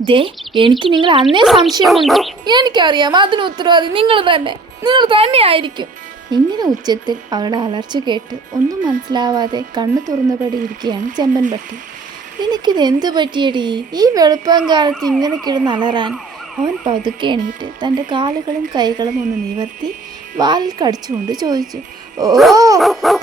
ദേ, എനിക്ക് നിങ്ങൾ അന്നേ സംശയമുണ്ട്. എനിക്കറിയാം, അതിന് ഉത്തരവാദി നിങ്ങൾ തന്നെ ആയിരിക്കും. ഇങ്ങനെ ഉച്ചത്തിൽ അവളുടെ അലർച്ച കേട്ട് ഒന്നും മനസ്സിലാവാതെ കണ്ണു തുറന്നപടി ഇരിക്കുകയാണ് ചെമ്പൻ പട്ടി. എനിക്കിത് എന്തു പറ്റിയടി, ഈ വെളുപ്പം കാലത്ത് ഇങ്ങനെ കിടന്നലറാൻ? അവൻ പതുക്കെ എണീറ്റ് തൻ്റെ കാലുകളും കൈകളും ഒന്ന് നിവർത്തി വാലിൽ കടിച്ചുകൊണ്ട് ചോദിച്ചു. ഓ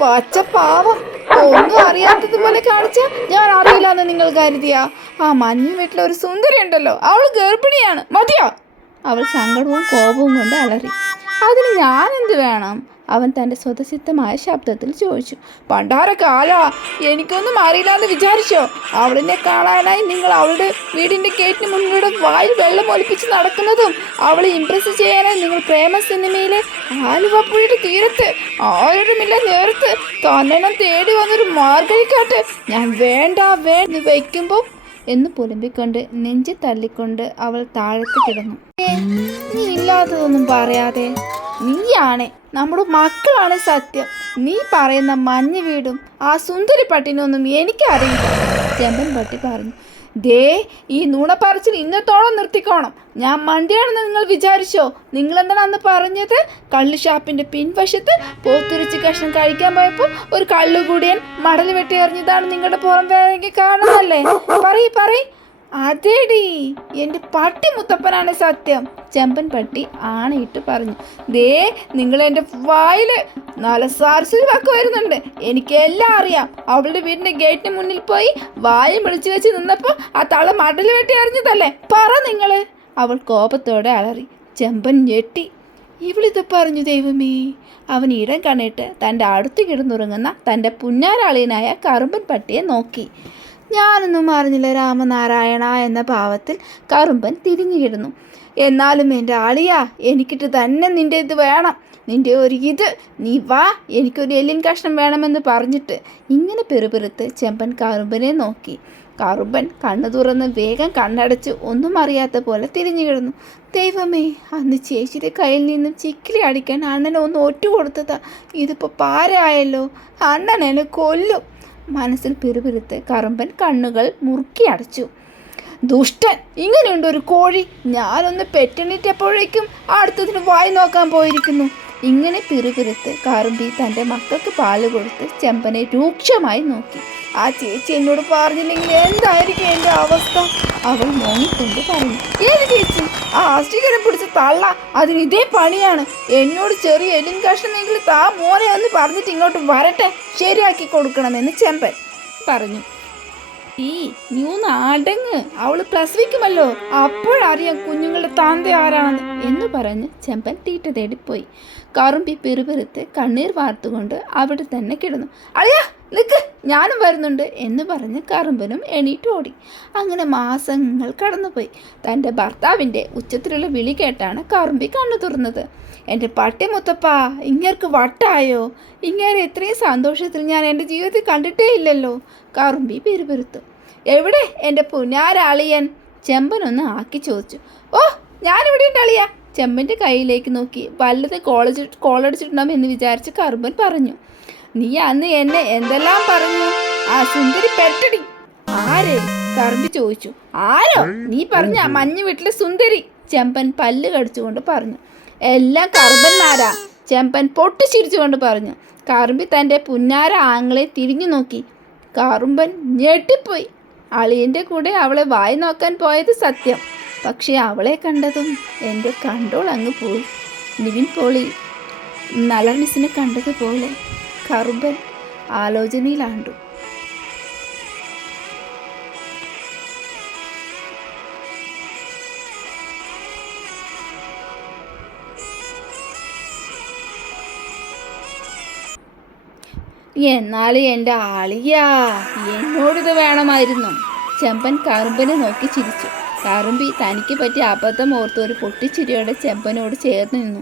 പച്ചപ്പാവം, ഒന്നും അറിയാത്തതുപോലെ കാണിച്ച ഞാൻ അറിയില്ലാന്ന് നിങ്ങൾ കരുതിയാ? ആ മഞ്ഞു വീട്ടിലെ ഒരു സുന്ദരി ഉണ്ടല്ലോ, അവൾ ഗർഭിണിയാണ്, മതിയോ? അവൾ സങ്കടവും കോപവും കൊണ്ട് അലറി. അതിന് ഞാനെന്ത് വേണം? അവൻ തൻ്റെ സ്വതസിദ്ധമായ ശബ്ദത്തിൽ ചോദിച്ചു. പണ്ടാര കാല, എനിക്കൊന്നും അറിയില്ലാന്ന് വിചാരിച്ചോ? അവളിനെ കാണാനായി നിങ്ങൾ അവളുടെ വീടിൻ്റെ ഗേറ്റിന് മുന്നിലൂടെ വായിൽ വെള്ളം ഒലിപ്പിച്ച് നടക്കുന്നതും അവളെ ഇംപ്രസ് ചെയ്യാനായി നിങ്ങൾ പ്രേമ സിനിമയിലെ ആലുവപ്പുഴയുടെ തീരത്ത് ആരുമില്ല നേരത്ത് തന്നെണ്ണം തേടി വന്നൊരു മാർഗഴിക്കാട്ട് ഞാൻ വേണ്ട വയ്ക്കുമ്പോൾ എന്ന് പുലമ്പിക്കൊണ്ട് നെഞ്ചി തള്ളിക്കൊണ്ട് അവൾ താഴത്ത് കിടന്നു. നീ ഇല്ലാത്തതൊന്നും പറയാതെ. നീയാണ്, നമ്മുടെ മക്കളാണ് സത്യം. നീ പറയുന്ന മഞ്ഞ വീടും ആ സുന്ദരി പട്ടിനൊന്നും എനിക്കറിയില്ല, ചെമ്പൻ പട്ടി പറഞ്ഞു. ദേ, ഈ നുണപ്പറച്ചിൽ ഇന്നത്തോളം നിർത്തിക്കോണം. ഞാൻ മണ്ടിയാണെന്ന് നിങ്ങൾ വിചാരിച്ചോ? നിങ്ങളെന്താണ് അന്ന് പറഞ്ഞത്? കള്ളു ഷാപ്പിൻ്റെ പിൻവശത്ത് പോത്തുരിച്ച് കഷ്ണം കഴിക്കാൻ പോയപ്പോൾ ഒരു കള്ളുകൂടിയൻ മടൽ വെട്ടി എറിഞ്ഞതാണ് നിങ്ങളുടെ പുറം വേദനയ്ക്ക് കാണുന്നല്ലേ? പറയ്. അതേടി, എൻ്റെ പട്ടി മുത്തപ്പനാണ് സത്യം, ചെമ്പൻ പട്ടി ആണയിട്ട് പറഞ്ഞു. ദേ, നിങ്ങൾ എൻ്റെ വായിൽ നല്ല സാർസുരി വാക്ക് വരുന്നുണ്ട്. എനിക്കെല്ലാം അറിയാം. അവളുടെ വീടിൻ്റെ ഗേറ്റിന് മുന്നിൽ പോയി വായും വിളിച്ചു വെച്ച് നിന്നപ്പോൾ ആ തള മടൽ വെട്ടി എറിഞ്ഞതല്ലേ? പറ നിങ്ങൾ, അവൾ കോപത്തോടെ അലറി. ചെമ്പൻ ഞെട്ടി. ഇവളിത് പറഞ്ഞു ദൈവമേ. അവൻ ഇടം കണ്ണിട്ട് തൻ്റെ അടുത്ത് കിടന്നുറങ്ങുന്ന തൻ്റെ പുന്നാരാളിയനായ കറുമ്പൻ പട്ടിയെ നോക്കി. ഞാനൊന്നും അറിഞ്ഞില്ല രാമനാരായണ എന്ന ഭാവത്തിൽ കറുമ്പൻ തിരിഞ്ഞു കിടന്നു. എന്നാലും എൻ്റെ ആളിയാ, എനിക്കിട്ട് തന്നെ നിൻ്റെ ഇത് വേണം, നിൻ്റെ ഒരു ഇത്. നീ വാ, എനിക്കൊരു എല്ലിൻ കഷ്ണം വേണമെന്ന് പറഞ്ഞിട്ട്. ഇങ്ങനെ പെറുപെറുത്ത് ചെമ്പൻ കറുമ്പനെ നോക്കി. കറുമ്പൻ കണ്ണു തുറന്ന് വേഗം കണ്ണടച്ച് ഒന്നും അറിയാത്ത പോലെ തിരിഞ്ഞു കിടന്നു. ദൈവമേ, അന്ന് ചേച്ചിയുടെ കയ്യിൽ നിന്നും ചിക്കിലി അടിക്കാൻ അണ്ണനെ ഒന്ന് ഒറ്റ കൊടുത്തതാ. ഇതിപ്പോൾ പാരായല്ലോ, അണ്ണൻ എന്നെ കൊല്ലും. മനസ്സിൽ പിറുപിറുത്ത് കറുമ്പൻ കണ്ണുകൾ മുറുക്കി അടച്ചു. ദുഷ്ടൻ, ഇങ്ങനെയുണ്ട് ഒരു കോഴി. ഞാനൊന്ന് പെറ്റെണ്ണിട്ടപ്പോഴേക്കും അടുത്തതിന് വായി നോക്കാൻ പോയിരിക്കുന്നു. ഇങ്ങനെ പിറുപിറുത്ത് കറുമ്പി തൻ്റെ മക്കൾക്ക് പാല് കൊടുത്ത് ചെമ്പനെ രൂക്ഷമായി നോക്കി. ആ ചേച്ചി എന്നോട് പറഞ്ഞില്ലെങ്കിൽ എന്തായിരിക്കും എൻ്റെ അവസ്ഥ? അവൾ മോങ്ങിക്കൊണ്ട് പറഞ്ഞു. ഏത് ചേച്ചി? ആ ആസ്റ്റികരം പിടിച്ച് തള്ള, അതിന് ഇതേ പണിയാണ്. എന്നോട് ചെറിയ എല്ലിൻ കഷ്ണമെങ്കിൽ താ മോനെ എന്ന് പറഞ്ഞിട്ട് ഇങ്ങോട്ട് വരട്ടെ, ശരിയാക്കി കൊടുക്കണമെന്ന് ചെമ്പൻ പറഞ്ഞു. നീ ഒന്ന് അടങ്ങ്, അവള് പ്രസവിക്കുമല്ലോ, അപ്പോഴറിയാം കുഞ്ഞുങ്ങളുടെ താന്ത ആരാണെന്ന് എന്ന് പറഞ്ഞ് ചെമ്പൻ തീറ്റ തേടിപ്പോയി. കറുമ്പി പെറുപെറുത്ത് കണ്ണീർ വാർത്തുകൊണ്ട് അവിടെ തന്നെ കിടന്നു. അളിയാ നിൽക്ക്, ഞാനും വരുന്നുണ്ട് എന്ന് പറഞ്ഞ് കറുമ്പനും എണീറ്റ് ഓടി. അങ്ങനെ മാസങ്ങൾ കടന്നുപോയി. തൻ്റെ ഭർത്താവിൻ്റെ ഉച്ചത്തിലുള്ള വിളി കേട്ടാണ് കറുമ്പി കണ്ണു തുറന്നത്. എൻ്റെ പട്ടി മുത്തപ്പ, ഇങ്ങേർക്ക് വട്ടായോ? ഇങ്ങേരെ ഇത്രയും സന്തോഷത്തിൽ ഞാൻ എൻ്റെ ജീവിതത്തിൽ കണ്ടിട്ടേ ഇല്ലല്ലോ, കറുമ്പി പെരുപെരുത്തു. എവിടെ എൻ്റെ പുന്നാരാളിയൻ? ചെമ്പനൊന്ന് ആക്കി ചോദിച്ചു. ഓ, ഞാനിവിടെ ഉണ്ട് അളിയ. ചെമ്പൻ്റെ കയ്യിലേക്ക് നോക്കി വല്ലത് കോളടിച്ചിട്ടുണ്ടാവും എന്ന് വിചാരിച്ച് കറുമ്പൻ പറഞ്ഞു. നീ അന്ന് എന്നെ എന്തെല്ലാം പറഞ്ഞു? ആ സുന്ദരി പെട്ടടി. ആര്? കറുമ്പി ചോദിച്ചു. ആരോ? നീ പറഞ്ഞ മഞ്ഞു വീട്ടിലെ സുന്ദരി, ചെമ്പൻ പല്ല് കടിച്ചുകൊണ്ട് പറഞ്ഞു. എല്ലാം കറുമ്പന്മാരാ, ചെമ്പൻ പൊട്ടിച്ചിരിച്ചുകൊണ്ട് പറഞ്ഞു. കറുമ്പി തൻ്റെ പുന്നാര ആങ്ങളെ തിരിഞ്ഞു നോക്കി. കറുമ്പൻ ഞെട്ടിപ്പോയി. അളിയൻ്റെ കൂടെ അവളെ വായി നോക്കാൻ പോയത് സത്യം, പക്ഷേ അവളെ കണ്ടതും എൻ്റെ കണ്ട്രോൾ അങ്ങ് പോയി. നിവിൻ പോളി നളർ മിസ്സിനെ കണ്ടതുപോലെ കറുമ്പൻ ആലോചനയിലാണ്ടു. എന്നാലും എൻ്റെ ആളിയാ, എന്നോടിത് വേണമായിരുന്നു. ചെമ്പൻ കറുമ്പനെ നോക്കി ചിരിച്ചു. കറുമ്പി തനിക്ക് പറ്റിയ അബദ്ധം ഓർത്ത് ഒരു പൊട്ടിച്ചിരിയോടെ ചെമ്പനോട് ചേർന്ന് നിന്നു.